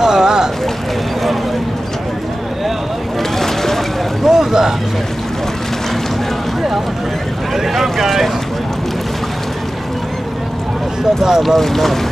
Alright. What was that? There you go, guys. Stop that alone now.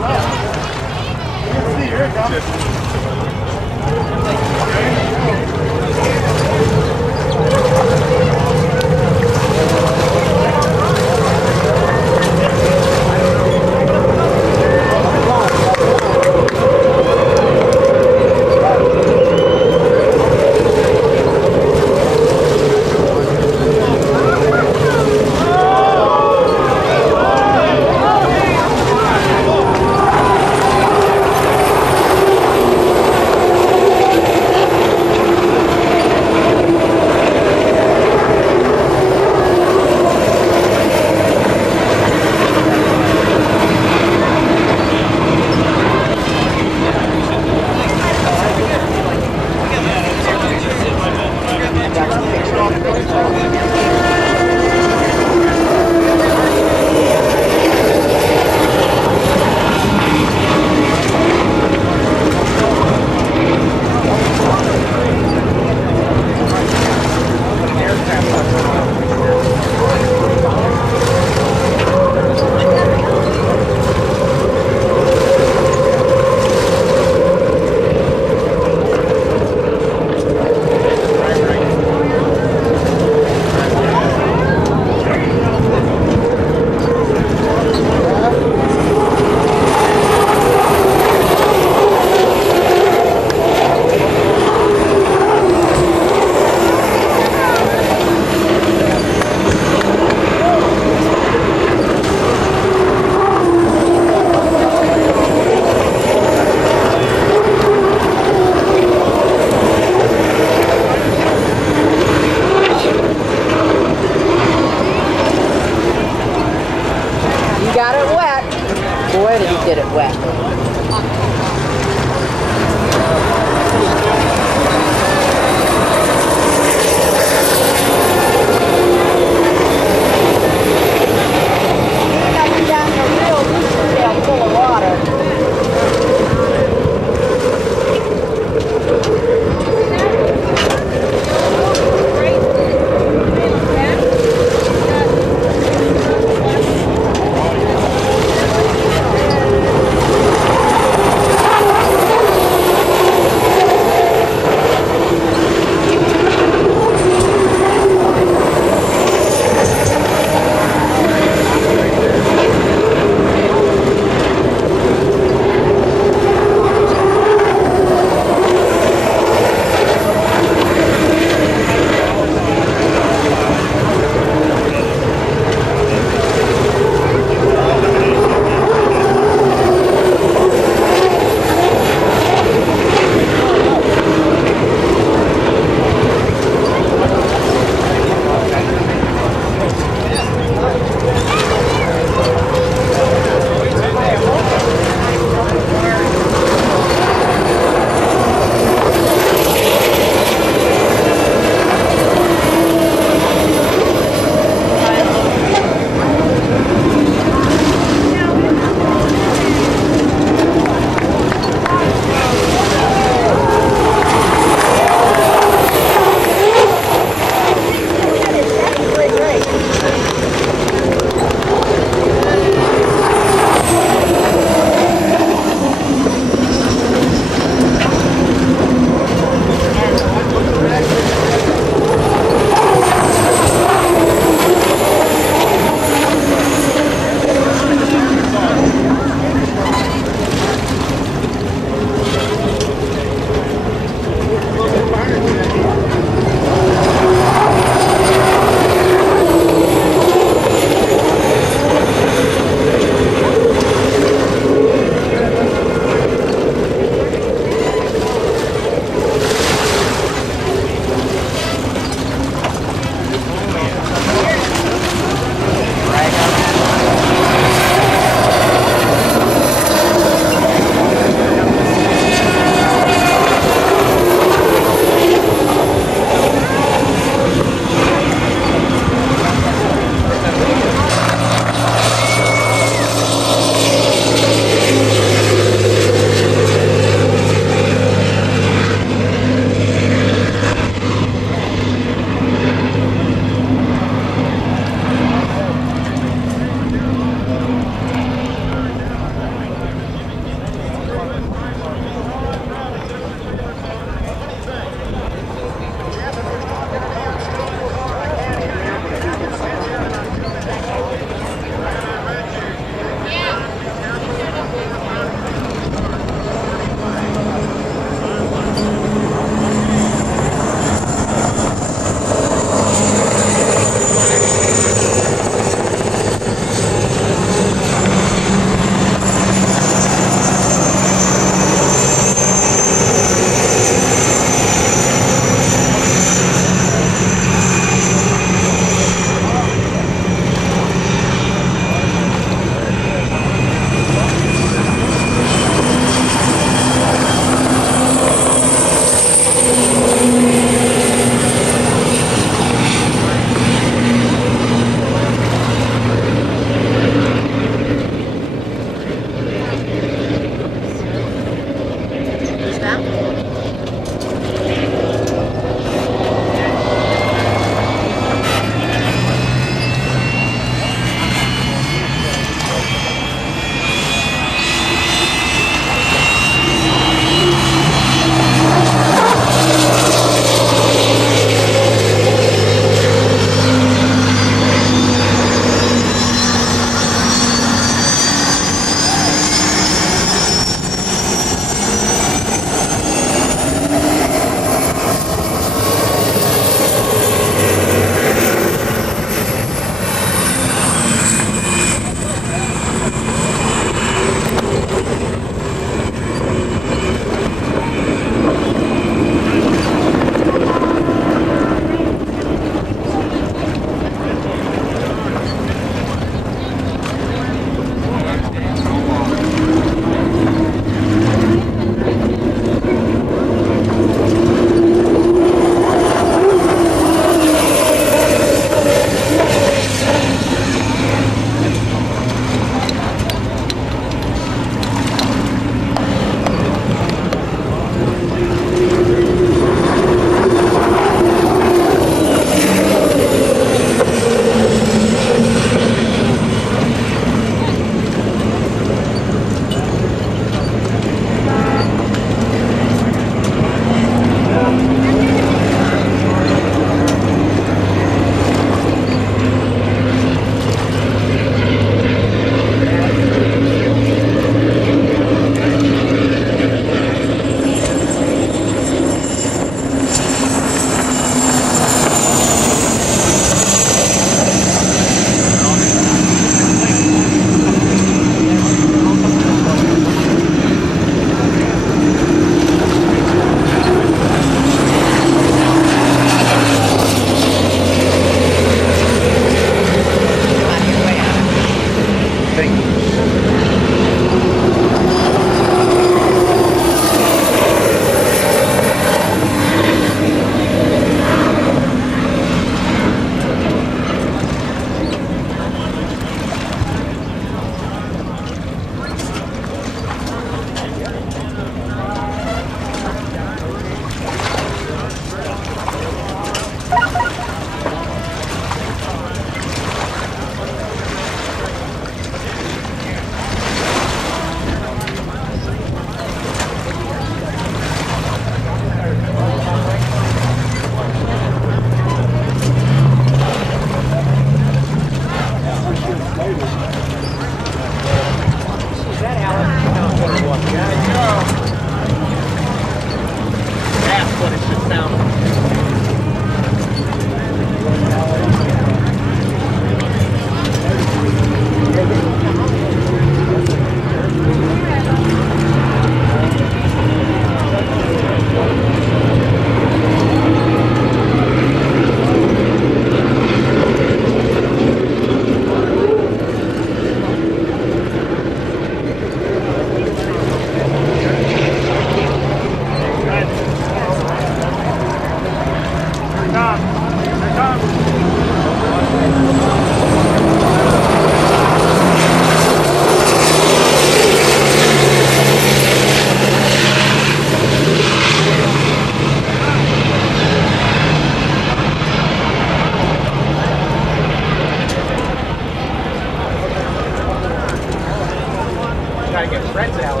Gotta get Fred's out.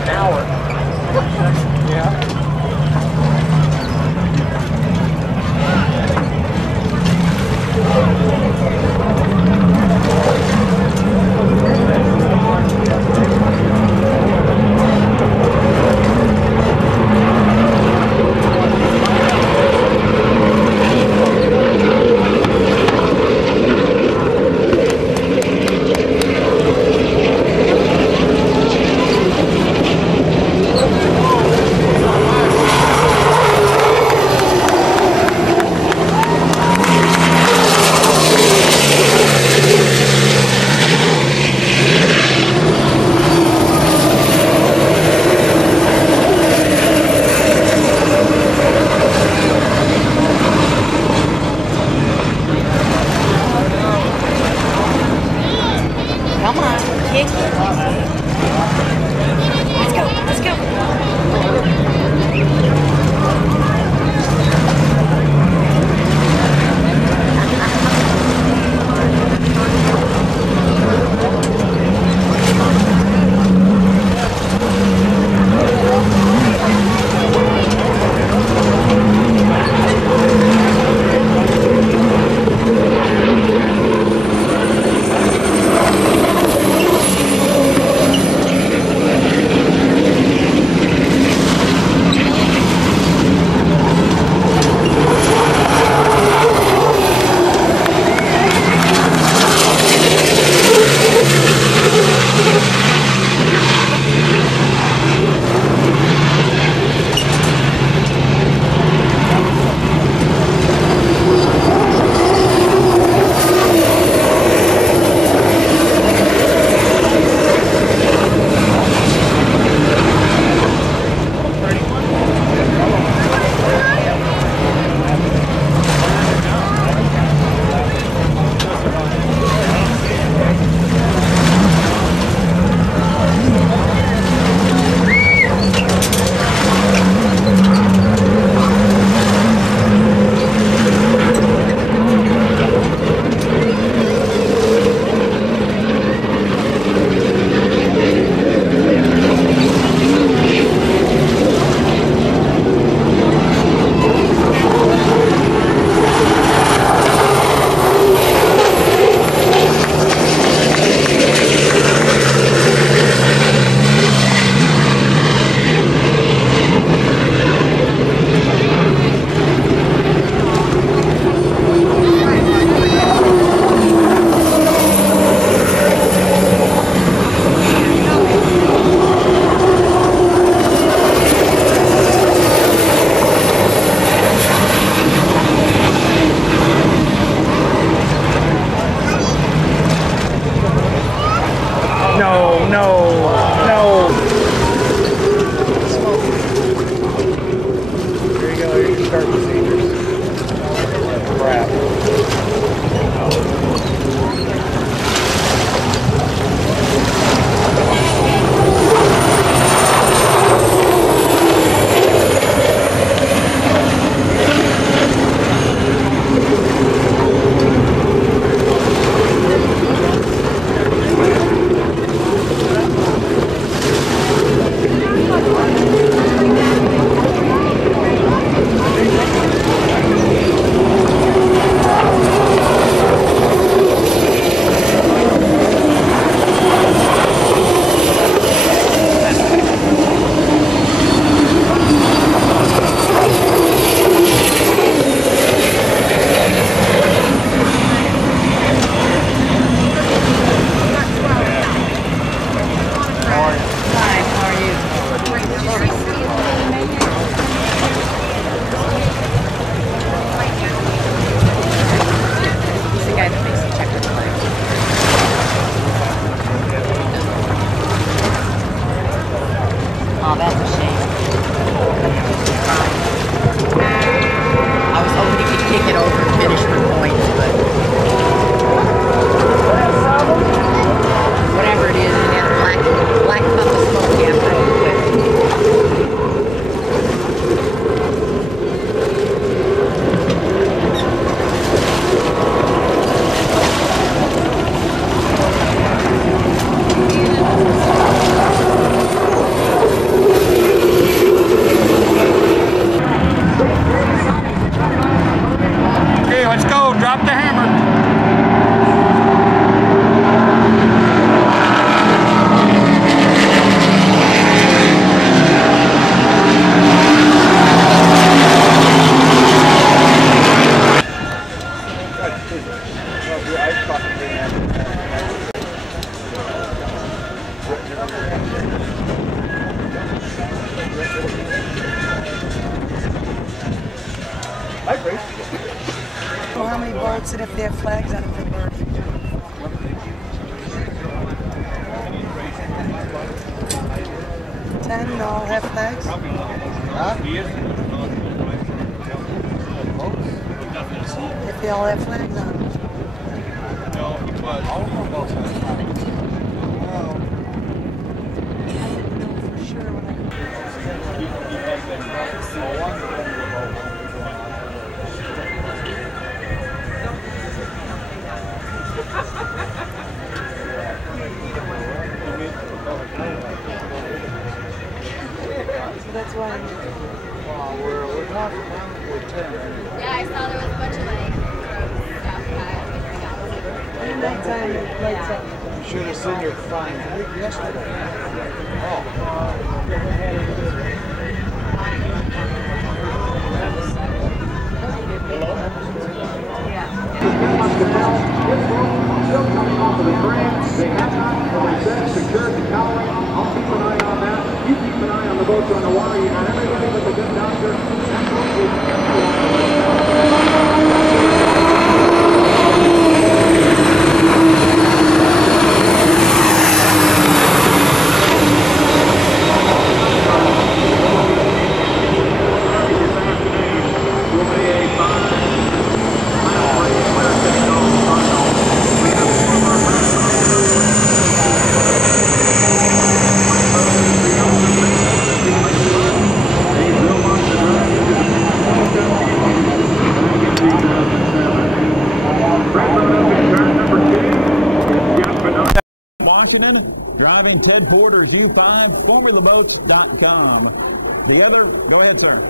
An hour. Well, how many boats and if they have flags on it, they burn. 10, no, have flags? Huh? If they all have flags on them. I didn't know for sure when that's why. Yeah, I saw there was a bunch of like gross stuff That time it lights up. You should have seen your fine yesterday. Washington, driving Ted Porter's U5, formulaboats.com. The other, go ahead, sir.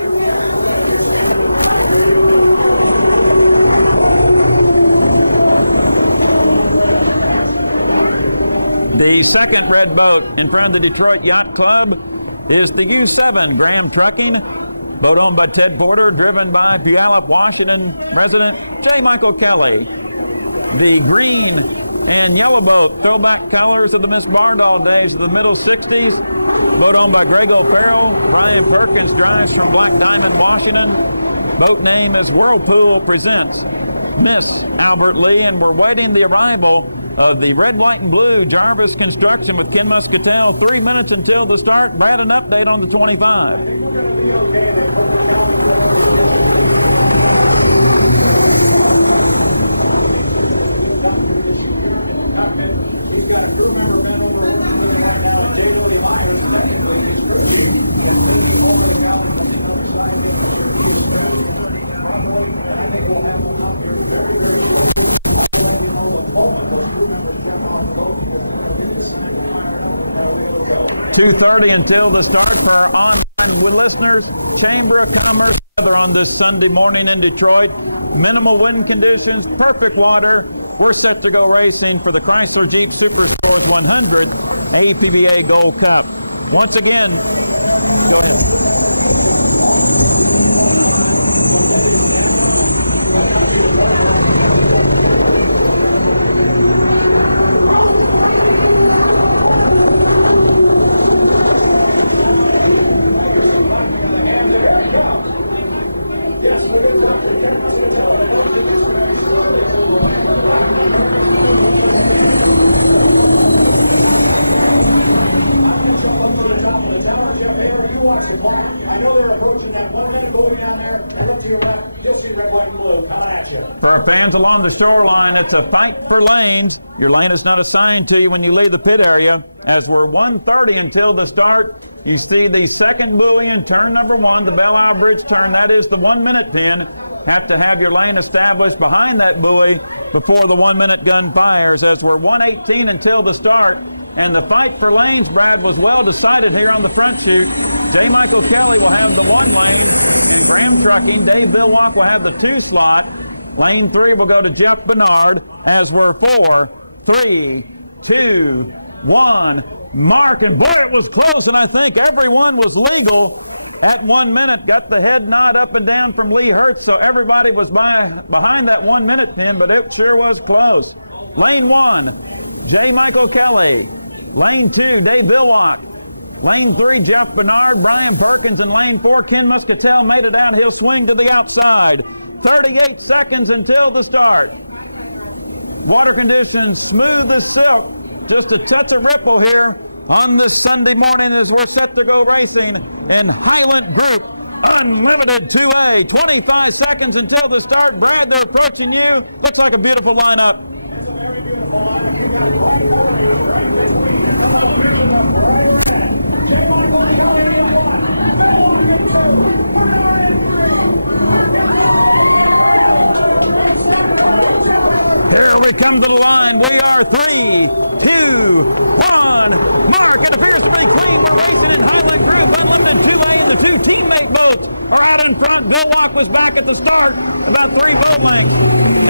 The second red boat in front of the Detroit Yacht Club is the U7 Graham Trucking, boat owned by Ted Porter, driven by Puyallup, Washington resident J. Michael Kelly. The green and yellow boat, throwback colors of the Miss Bardall days of the middle 60s. Boat owned by Greg O'Farrell. Ryan Perkins drives from Black Diamond, Washington. Boat name is Whirlpool Presents Miss Albert Lee, and we're waiting the arrival of the red, white, and blue Jarvis Construction with Ken Muscatel. 3 minutes until the start. Brad, an update on the 25. He's got a crew member bent over working with him right now, and J. W. Myers, technically his crew chief, is leaning over the counter on the other side, making sure he is strapped properly. And I think we'll have him out here very, very shortly. I'll let you know the moment those crew members jump off the boat because they're going to get the sign to fire it up, and away it'll go. 2:30 until the start for our online listeners. Chamber of Commerce weather on this Sunday morning in Detroit. Minimal wind conditions, perfect water. We're set to go racing for the Chrysler Jeep Superstores 100 APBA Gold Cup. Once again, go ahead. 6 o'clock. I know they're approaching that 1 minute buoy down there, and look to your left, you'll see red, white, and blue coming at you. For our fans along the shoreline, it's a fight for lanes. Your lane is not assigned to you when you leave the pit area. As we're 1:30 until the start, you see the second buoy in turn number 1, the Belle Isle Bridge turn. That is the 1 minute pin. Have to have your lane established behind that buoy before the 1 minute gun fires. As we're 1:18 until the start, and the fight for lanes, Brad, was well decided here on the front chute. J. Michael Kelly will have the 1 lane, and Graham Trucking, Dave Bilwalk will have the 2 slot. Lane 3 will go to Jeff Bernard as we're 4, 3, 2, 1. Mark, and boy, it was close, and I think everyone was legal at 1 minute. Got the head nod up and down from Lee Hertz, so everybody was behind that 1 minute pin, but it sure was close. Lane 1, J. Michael Kelly. Lane 2, Dave Billwalk. Lane 3, Jeff Bernard, Brian Perkins, and Lane 4, Ken Muscatel made it out. He'll swing to the outside. 38 seconds until the start. Water conditions smooth as silk. Just a touch of ripple here on this Sunday morning as we're set to go racing in Highland Group Unlimited 2A. 25 seconds until the start. Brad, they're approaching you. Looks like a beautiful lineup. It's a very beautiful lineup. You got Brian Perkins right between and the vision of bright red. J. Michael Kelly in 1, Billwalk in 2, Bernard in 3. Here we come to the line. We are 3, 2, 1. Mark, it appears to be clean. We're racing in Highland Group Unlimited 2A, and the two teammate boats are out in front. Billwalk was back at the start, about 3 boat lengths.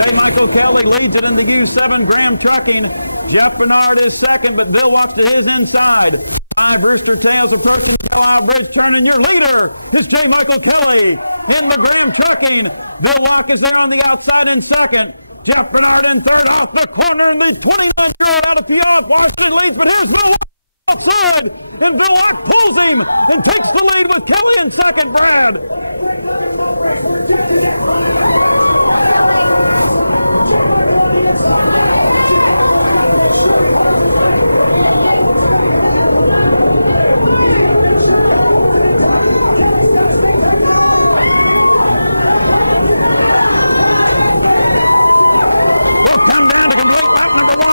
J. Michael Kelly leads it in the U7 Graham Trucking. Jeff Bernard is second, but Billwalk's to his inside. 5 Rooster Tails approaching the Belle Isle Bridge turn, and your leader is J. Michael Kelly in the Graham Trucking. Billwalk is there on the outside in second. Jeff Bernard in third off the corner, and the 29-year-old out of Puyallup, Washington leads, but here's Billwalk outside, and Billwalk pulls him and takes the lead with Kelly in second, Brad.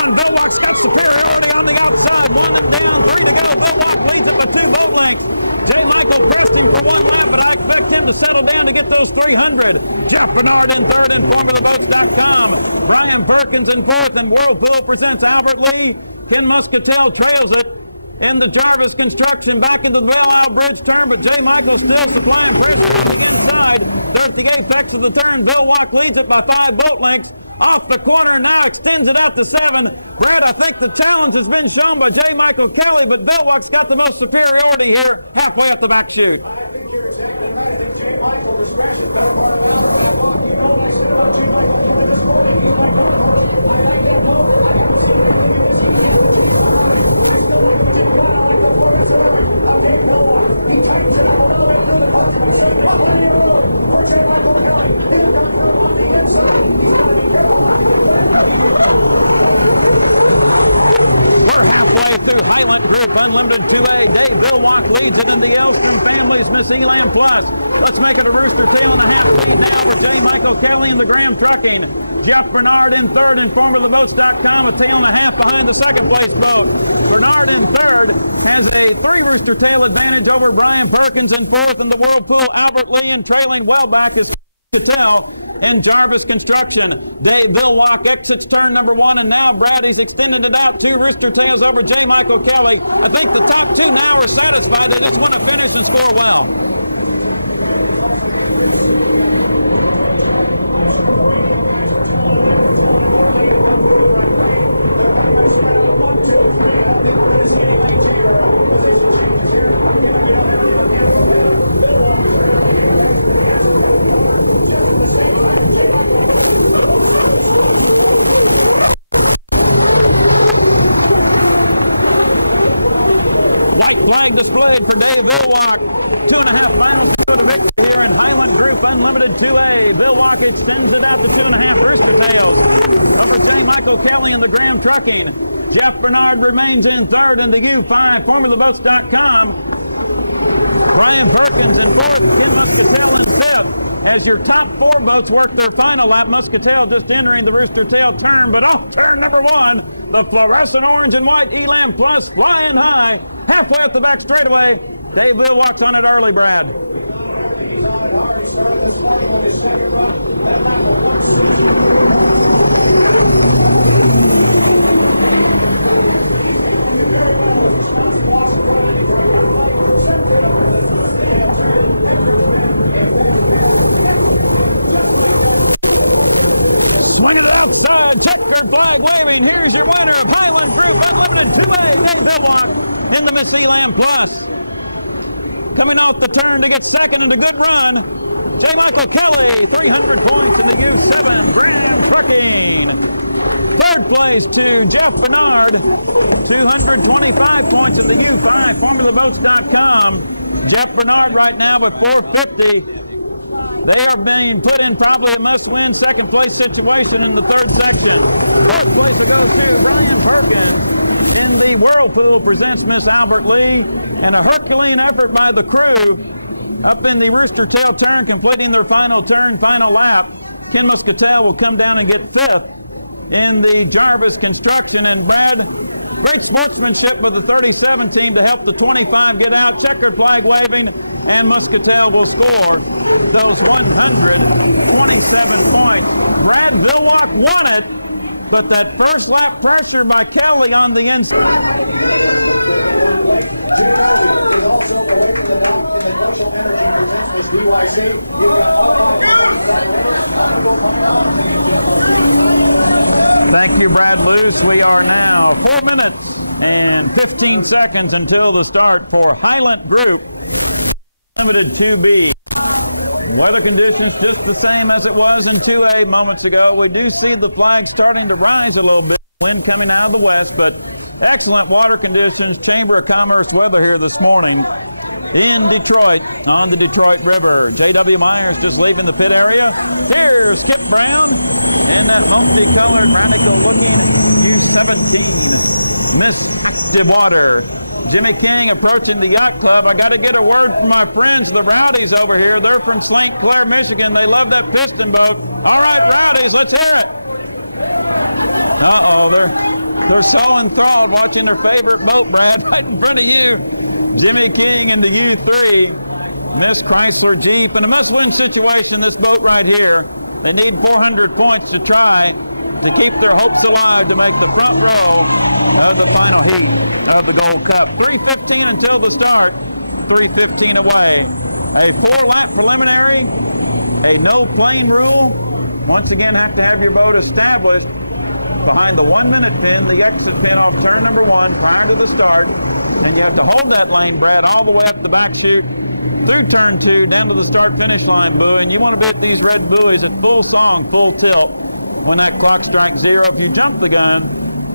Billwalk's got superiority on the outside. 1 and down, 3 to go. Billwalk leads it by 2 boat lengths. J. Michael pressed him for 1 lap, but I expect him to settle down to get those 300. Jeff Bernard in third in FormulaBoats.com. Brian Perkins in fourth, and Whirlpool presents Albert Lee. Ken Muscatel trails it in the Jarvis Construction back into the Belle Isle Bridge turn, but J. Michael still supplying pressure on the inside. They're at the apex of the turn. Billwalk leads it by 5 boat lengths. Off the corner and now extends it out to 7. Brad, I think the challenge has been shown by J. Michael Kelly, but Billwalk's got the most superiority here halfway up the back chute. I think you're exactly right. I think J. Michael was scratching better part of Albert back off. You know what I said about J. Michael Kelly this morning? He's my dark horse. I like that motor. I haven't seen anything in this. He has the J. Michael. I still like the J. Michael. I like the focus of everything. Of Dave Billwalk. He tightens it up a little bit through the punch, but he's plenty of room for J. Michael Kelly. He'll come through on the inside. He's got to be careful not to get wet. We're halfway through Highland Group Unlimited 2A. Dave Billwalk leads it in the Elstrom family's Miss Elam Plus. Let's make it a Rooster Tail and a half lead now for J. Michael Kelly in the Graham Trucking. Jeff Bernard in third in FormulaBoats.com, a tail and a half behind the second place boat. Bernard in third has a 3 Rooster Tail advantage over Brian Perkins in fourth, and the Whirlpool Albert Lee, and trailing well back is Cattell in Jarvis Construction. Dave Billwalk exits turn number 1, and now Brady's extended it out 2 Rooster Tails over J. Michael Kelly. I think the top 2 now are satisfied. They just want to finish and score well. White flag displayed for Dave Billwalk. 2.5 miles to go to victory here in Highland Group Unlimited 2A. Billwalk extends it out to 2.5 Rooster Tails over J. Michael Kelly in the Graham Trucking. Jeff Bernard remains in third in the U5 FormulaBoats.com. Brian Perkins in fourth, Ken Muscatel in fifth. As your top 4 boats work their final lap, Muscatel just entering the Rooster Tail turn, but off turn number 1, the fluorescent orange and white Elam Plus flying high. Halfway up the back straightaway, Dave Billwalk's on it early, Brad. He's on it hard. He started this morning on his second run. That lap of 160. Very well as responsible Austin running for a young light presented over the tail turn. Swinging it outside, checkered flag waving. Here's your winner of Highland Group Unlimited 2A, Dave Billwalk in the Miss Elam Plus. Coming off the turn to get second and a good run, J. Michael Kelly, 300 points in the U7 Graham Trucking. Third place to Jeff Bernard, 225 points in the U5, FormulaBoats.com. Jeff Bernard right now with 450. They are being put in probably a must-win second place situation in the third section. Fourth place will go to Brian Perkins in the Whirlpool presents Miss Albert Lee, and a Herculean effort by the crew up in the Rooster Tail turn, completing their final turn, final lap. Ken Muscatel will come down and get fifth in the Jarvis Construction. And Brad, great sportsmanship by the 37 team to help the 25 get out. Checkered flag waving, and Muscatel will score those 127 points. Brad Vilwalk won it, but that first lap pressure by Kelly on the inside. Is also away from the dock in the Glacial Energy presents Miss BYC. You've got all Thank you, Brad Luce. We are now 4 minutes and 15 seconds until the start for Highland Group Limited 2B. Weather conditions just the same as it was in 2A moments ago. We do see the flag starting to rise a little bit. Wind coming out of the west, but excellent water conditions. Chamber of Commerce weather here this morning in Detroit on the Detroit River. J.W. Myers just leaving the pit area. Here's Kip Brown in that multicolored, radical-looking U17 Miss Active Water. Jimmy King approaching the yacht club. I got to get a word from my friends, the Rowdies over here. They're from St. Clair, Michigan. They love that piston boat. All right, Rowdies, let's hear it. Uh-oh, they're so enthralled watching their favorite boat, Brad, right in front of you. Jimmy King in the U3, Miss Chrysler Jeep. In a must-win situation, this boat right here, they need 400 points to try to keep their hopes alive to make the front row of the final heat of the Gold Cup. 3:15 until the start, 3:15 away. A 4-lap preliminary, a no plane rule. Once again, have to have your boat established behind the 1-minute pin, the exit pin off turn number 1 prior to the start. And you have to hold that lane, Brad, all the way up the back chute through turn 2 down to the start-finish line buoy. And you want to be at these red buoys at full song, full tilt when that clock strikes 0. If you jump the gun,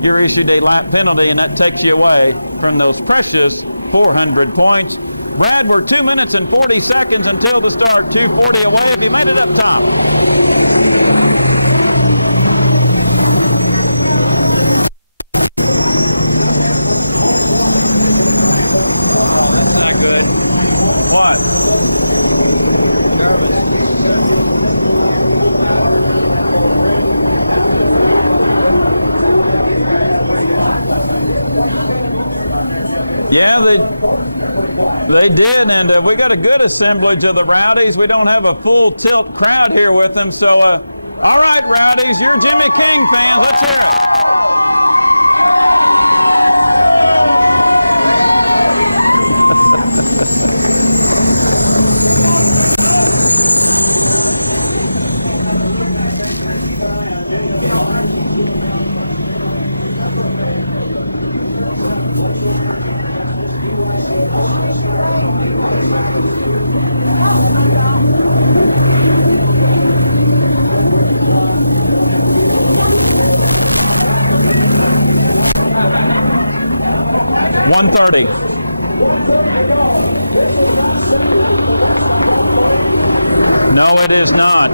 you're issued a lap penalty, and that takes you away from those precious 400 points. Brad, we're 2 minutes and 40 seconds until the start. 2:40 away. Have you made it up top? What? Nervous. Yeah, they did, and we got a good assemblage of the Rowdies. We don't have a full tilt crowd here with them, so all right, Rowdies, you're Jimmy King fans. Let's hear it. .130. No, it is not.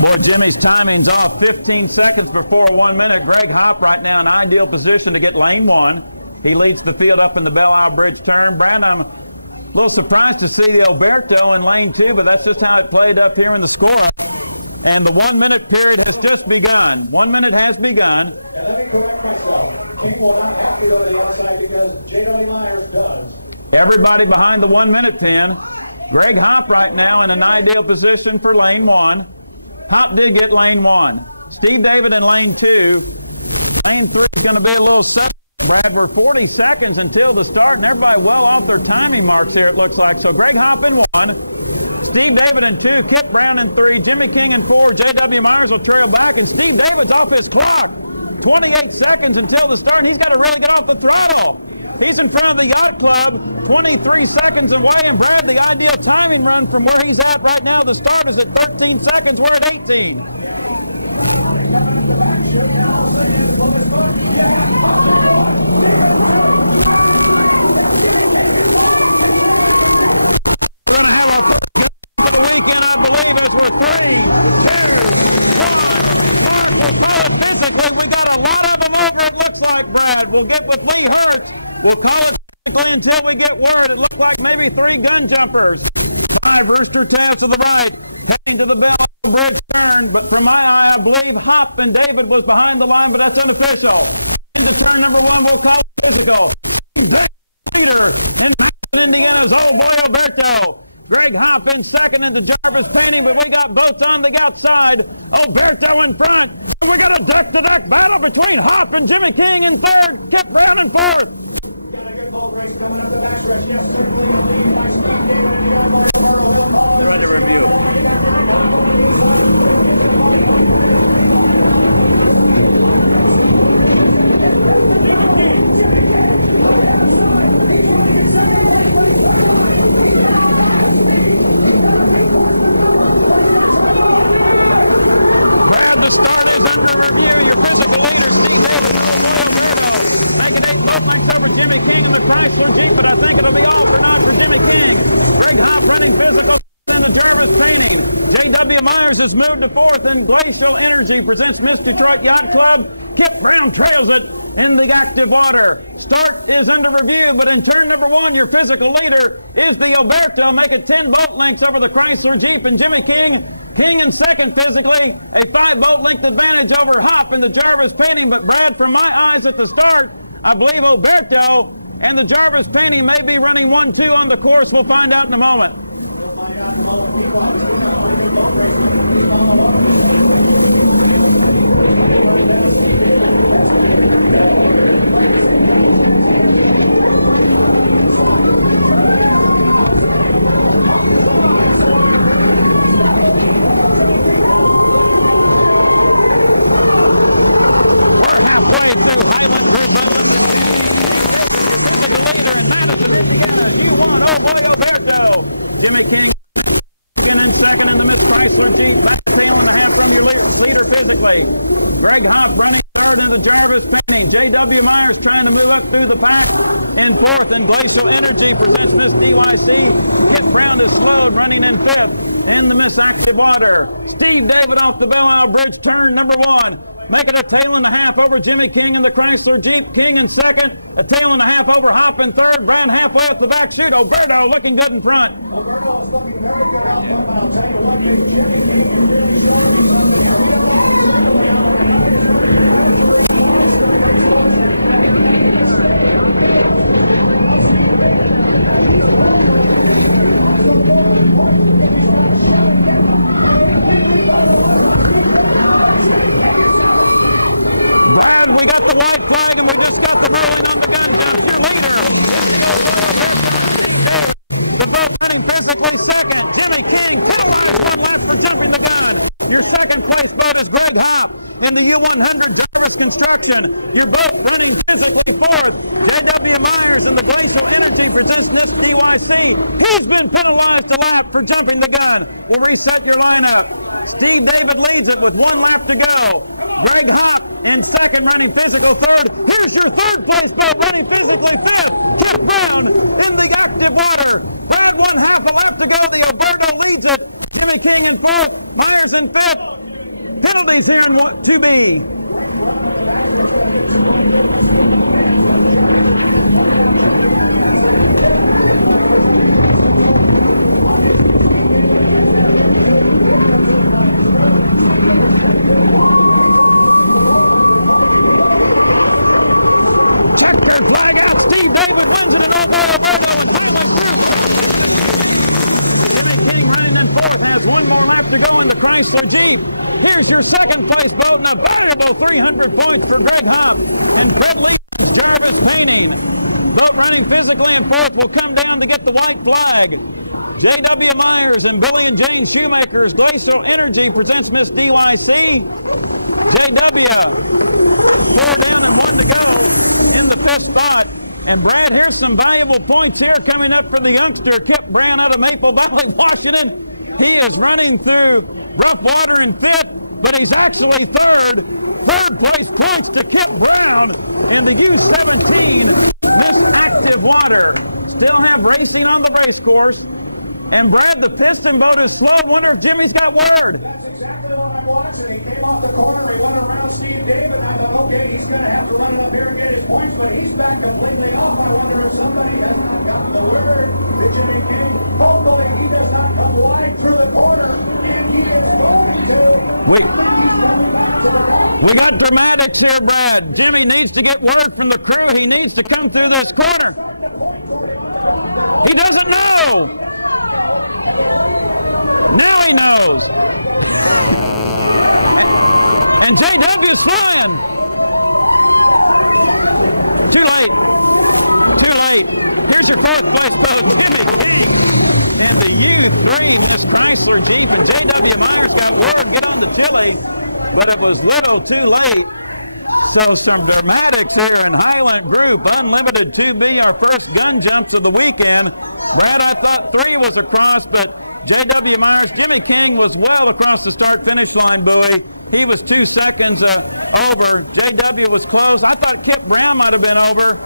Boy, Jimmy's timing's off. 15 seconds before 1 minute. Greg Hopp right now in ideal position to get lane 1. He leads the field up in the Belle Isle Bridge turn. Brad, I'm a little surprised to see the Alberto in lane 2, but that's just how it played up here in the score-up. And the 1 minute period has just begun. 1 minute has begun. And let me correct myself. King will not have to go to the outside because J.W. Myers does. Everybody behind the 1 minute pin. Greg Hopp right now in an ideal position for lane 1. Hopp did get lane 1. Steve David in lane 2. Lane 3 is going to be a little set. Brad, we're 40 seconds until the start, and everybody well off their timing marks here, it looks like. So Greg Hopp in 1. Steve David in 2, Kip Brown in 3, Jimmy King in 4, J.W. Myers will trail back, and Steve David's off his clock. 28 seconds until the start, and he's got to really get off the throttle. He's in front of the Yacht Club, 23 seconds away. And Brad, the ideal timing run from where he's at right now, the start is at 13 seconds. We're at 18. Coming up the back, shoot now, saying, well, this book, We're going to have our first gun for the weekend, I believe, as we're 3, 2, 1. Mark, we'll call it physically. We got a lot of them over, it looks like, Brad. We'll get with Lee Hertz. We'll call it physically until we get word. It looked like maybe 3 gun jumpers. 5 Rooster Tails to the right, heading to the Bell Bridge turn. But from my eye, I believe Hop and David was behind the line, but that's unofficial. Into turn number 1, we'll call it physical. Leader in Madison, Indiana's old boy Alberto. Greg Hop in second into Jarvis Painting, but we got boats on the outside. Alberto in front. And we got a deck-to-deck battle between Hop and Jimmy King in third. Kip Brown in fourth. got a good boat race coming up the backstretch. Yes, certainly a lead by Steve David and the young Mario Hill call. They're under review. Brad, the start is under review. Your physical leader, Steve David and old boy Alberto, making 8 boat lengths over Jimmy King in the Chrysler Jeep, but I think it'll be all for naught for Jimmy King. Greg Hop running physical in the Jarvis Painting. J.W. Myers has moved to 4th, and Glacial Energy presents Miss Detroit Yacht Club. Kip Brown trails it in the active water. Start is under review, but in turn number 1, your physical leader is the Alberto, making 10 boat lengths over the Chrysler Jeep, and Jimmy King in second physically, a 5 boat length advantage over Hop in the Jarvis Painting. But Brad, from my eyes at the start, I believe Alberto and the Jarvis Painting may be running 1-2 on the course. We'll find out in a moment. We'll find out in a moment. People obviously got a pretty good boat race on the water. Through Highland Group Unlimited TV. Your physical leader in Madison, Indiana. You won, oh boy, Alberto. Jimmy King in second in the Miss Chrysler Jeep. Back a tail and a half from your leader physically. Greg Hop running third in the Jarvis Painting. J.W. Myers trying to move up through the pack in 4th. And Glacial Energy presents Miss DYC. Kip Brown is slowed, running in 5th in the Miss Active Water. Steve David off the Belle Isle Bridge, turn number 1. Making a tail and a half over Jimmy King in the Chrysler Jeep. King in second. A tail and a half over Hop in third. Brown halfway up the back chute. Alberto looking good in front. Alberto is looking very good out front, but I'll tell you what, Jimmy King is really showing me something here. We don't know certainly how the night is running. Brad, we got the white flag and we just got the ruling on the gun jumps. Your leader is the old boy Alberto and Steve David. The boat running physically second. Jimmy King penalized 1 lap for jumping the gun. Your second place boat is Greg Hop in the U100 Jarvis Construction. Your boat running physically 4th. J.W. Myers in the Glacial Energy presents NIST DYC. He's been penalized a lap for jumping the gun. We'll reset your lineup. Steve David leads it with 1 lap to go. Greg Hop in second, running physical 3rd. Here's your 3rd place boat running physically 5th. Kip Brown in the active water. Brad 1/2 a lap to go. The Alberto leads it. Jimmy King in 4th. Myers in 5th. Penalties here in 2B. Checkered flag out. Steve David wins it in old boy Alberto and Highland Group. Jimmy King running in 4th, has 1 more lap to go in the Chrysler Jeep. Here's your 2nd place boat and a valuable 300 points for Greg Hop and Fred Lee's Jarvis Painting. Boat running physically in 4th will come down to get the white flag. J.W. Myers and Billy and Jane Shoemaker's Glacial Energy presents Miss DYC. J.W. 4 down and 1 to go in the 5th spot. And Brad, here's some valuable points here coming up for the youngster, Kip Brown out of Maple Valley, Washington. He is running through rough water in fifth, but he's actually third. Third place points to Kip Brown in the U17 Miss Active Water. Still have racing on the race course. And Brad, the piston boat is slow. Wonder if Jimmy's got word. That's exactly what I'm watching. He came off the corner, he went around Steve David, and I thought, okay, he's going to have to run it up here and get his points, but he's back completely off. I wonder if somebody has not gotten the word that Jimmy King, hopefully he does not come wide through the corner, and he is going to. I think he's coming back to the top. We got dramatics here, Brad. Jimmy needs to get word from the crew. He needs to come through this corner. He doesn't know. Now he knows. And JW's flying. Too late. Too late. Here's your fourth place boat, Jimmy King. And the U3 Miss Chrysler Jeep. And JW Myers got word, get on the chili. But it was little too late. So some dramatics here in Highland Group. Unlimited 2B, our first gun jumps of the weekend. Brad, I thought 3 was across, but J.W. Myers, Jimmy King was well across the start-finish line buoy. He was 2 seconds over. J.W. was close. I thought Kip Brown might have been over.